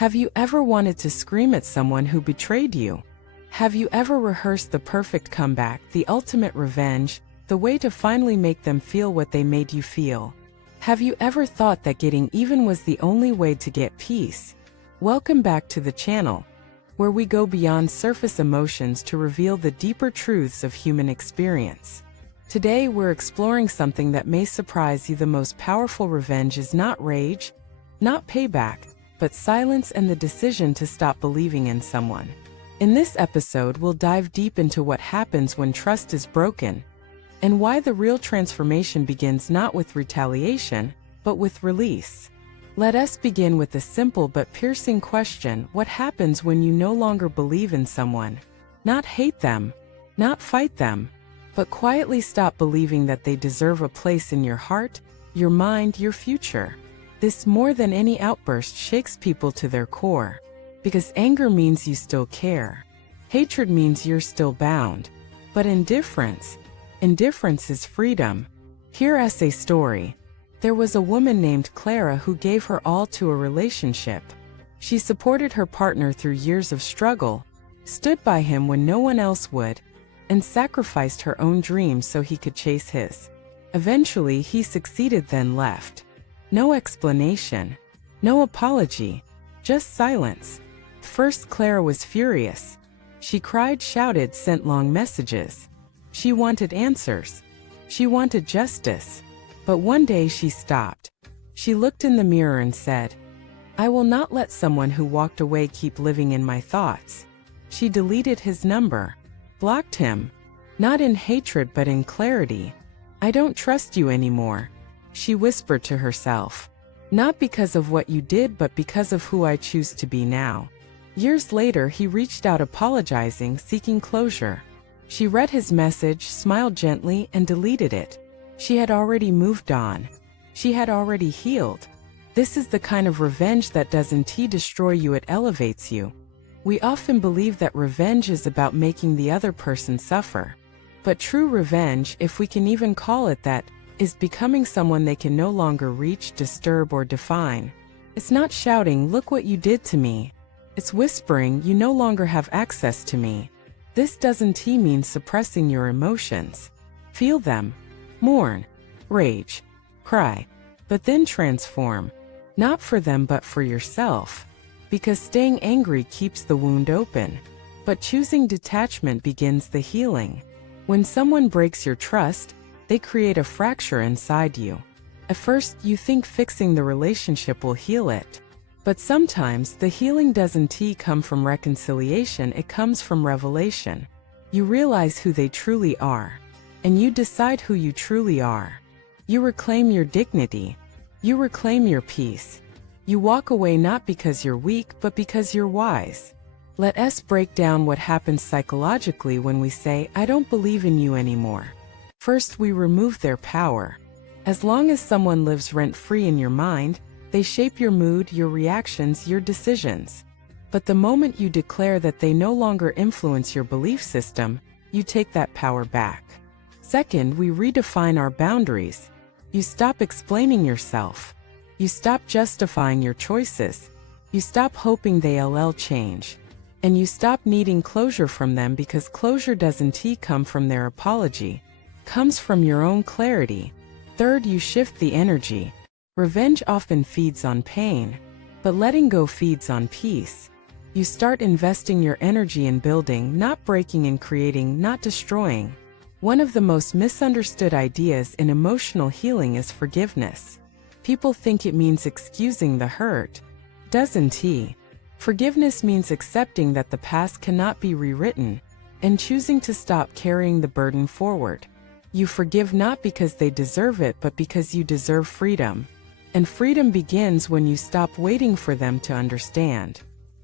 Have you ever wanted to scream at someone who betrayed you? Have you ever rehearsed the perfect comeback, the ultimate revenge, the way to finally make them feel what they made you feel? Have you ever thought that getting even was the only way to get peace? Welcome back to the channel, where we go beyond surface emotions to reveal the deeper truths of human experience. Today we're exploring something that may surprise you. The most powerful revenge is not rage, not payback, but silence and the decision to stop believing in someone. In this episode, we'll dive deep into what happens when trust is broken, and why the real transformation begins not with retaliation, but with release. Let us begin with a simple but piercing question: what happens when you no longer believe in someone? Not hate them, not fight them, but quietly stop believing that they deserve a place in your heart, your mind, your future. This, more than any outburst, shakes people to their core. Because anger means you still care. Hatred means you're still bound. But indifference is freedom. Hear us a story. There was a woman named Clara who gave her all to a relationship. She supported her partner through years of struggle, stood by him when no one else would, and sacrificed her own dreams so he could chase his. Eventually, he succeeded, then left. No explanation, no apology, just silence. First, Clara was furious. She cried, shouted, sent long messages. She wanted answers. She wanted justice. But one day she stopped. She looked in the mirror and said, "I will not let someone who walked away keep living in my thoughts." She deleted his number, blocked him, not in hatred but in clarity. "I don't trust you anymore," she whispered to herself. "Not because of what you did, but because of who I choose to be now." Years later, he reached out apologizing, seeking closure. She read his message, smiled gently, and deleted it. She had already moved on. She had already healed. This is the kind of revenge that doesn't destroy you, it elevates you. We often believe that revenge is about making the other person suffer. But true revenge, if we can even call it that, is becoming someone they can no longer reach, disturb, or define. It's not shouting, "Look what you did to me." It's whispering, "You no longer have access to me." This doesn't mean suppressing your emotions. Feel them. Mourn. Rage. Cry. But then transform. Not for them but for yourself. Because staying angry keeps the wound open. But choosing detachment begins the healing. When someone breaks your trust, they create a fracture inside you. At first, you think fixing the relationship will heal it. But sometimes, the healing doesn't come from reconciliation, it comes from revelation. You realize who they truly are. And you decide who you truly are. You reclaim your dignity. You reclaim your peace. You walk away not because you're weak, but because you're wise. Let us break down what happens psychologically when we say, "I don't believe in you anymore." First, we remove their power. As long as someone lives rent-free in your mind, they shape your mood, your reactions, your decisions. But the moment you declare that they no longer influence your belief system, you take that power back. Second, we redefine our boundaries. You stop explaining yourself. You stop justifying your choices. You stop hoping they'll change. And you stop needing closure from them, because closure doesn't come from their apology. Comes from your own clarity. Third, you shift the energy. Revenge often feeds on pain, but letting go feeds on peace. You start investing your energy in building, not breaking, in creating, not destroying. One of the most misunderstood ideas in emotional healing is forgiveness. People think it means excusing the hurt. Doesn't it? Forgiveness means accepting that the past cannot be rewritten, and choosing to stop carrying the burden forward. You forgive not because they deserve it, but because you deserve freedom. And freedom begins when you stop waiting for them to understand.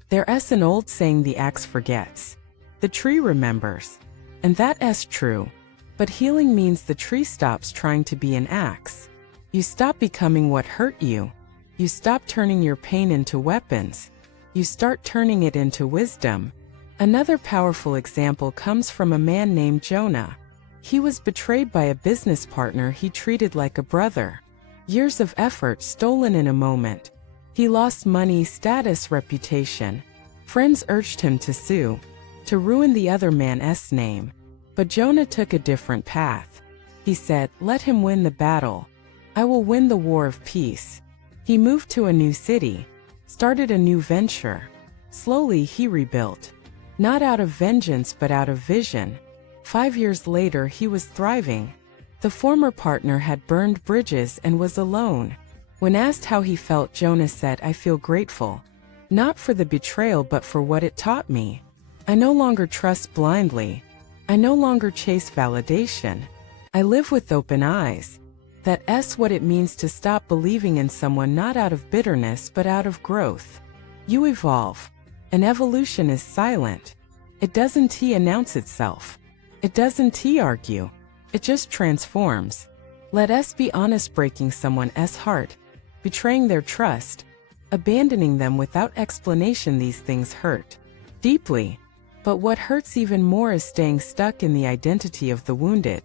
There's an old saying, "The axe forgets, the tree remembers." And that's true. But healing means the tree stops trying to be an axe. You stop becoming what hurt you. You stop turning your pain into weapons. You start turning it into wisdom. Another powerful example comes from a man named Jonah. He was betrayed by a business partner he treated like a brother. Years of effort stolen in a moment. He lost money, status, reputation. Friends urged him to sue, to ruin the other man's name. But Jonah took a different path. He said, "Let him win the battle. I will win the war of peace." He moved to a new city, started a new venture. Slowly he rebuilt. Not out of vengeance but out of vision. 5 years later he was thriving. The former partner had burned bridges and was alone. When asked how he felt, Jonah said, "I feel grateful. Not for the betrayal but for what it taught me. I no longer trust blindly. I no longer chase validation. I live with open eyes." That's what it means to stop believing in someone not out of bitterness but out of growth. You evolve. And evolution is silent. It doesn't announce itself. It doesn't argue. It just transforms. Let us be honest, breaking someone's heart, betraying their trust, abandoning them without explanation, these things hurt deeply. But what hurts even more is staying stuck in the identity of the wounded.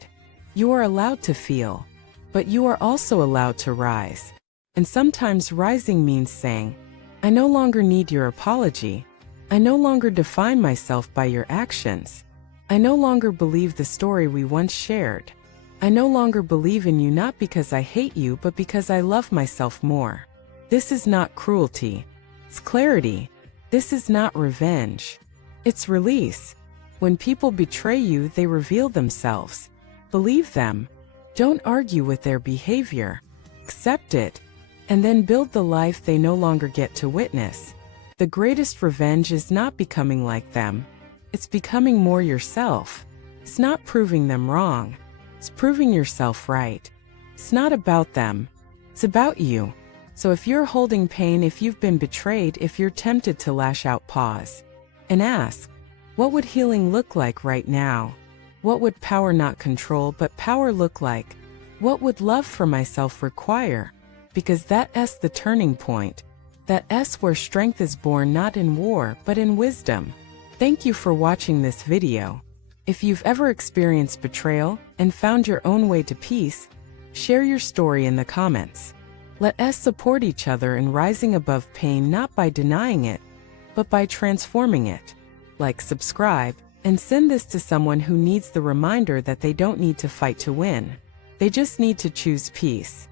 You are allowed to feel, but you are also allowed to rise. And sometimes rising means saying, "I no longer need your apology. I no longer define myself by your actions. I no longer believe the story we once shared. I no longer believe in you, not because I hate you but because I love myself more." This is not cruelty. It's clarity. This is not revenge. It's release. When people betray you, they reveal themselves. Believe them. Don't argue with their behavior. Accept it. And then build the life they no longer get to witness. The greatest revenge is not becoming like them. It's becoming more yourself. It's not proving them wrong. It's proving yourself right. It's not about them. It's about you. So if you're holding pain, if you've been betrayed, if you're tempted to lash out, pause and ask, what would healing look like right now? What would power, not control, but power look like? What would love for myself require? Because that's the turning point. That's where strength is born, not in war, but in wisdom. Thank you for watching this video. If you've ever experienced betrayal and found your own way to peace, share your story in the comments. Let us support each other in rising above pain, not by denying it, but by transforming it. Like, subscribe, and send this to someone who needs the reminder that they don't need to fight to win. They just need to choose peace.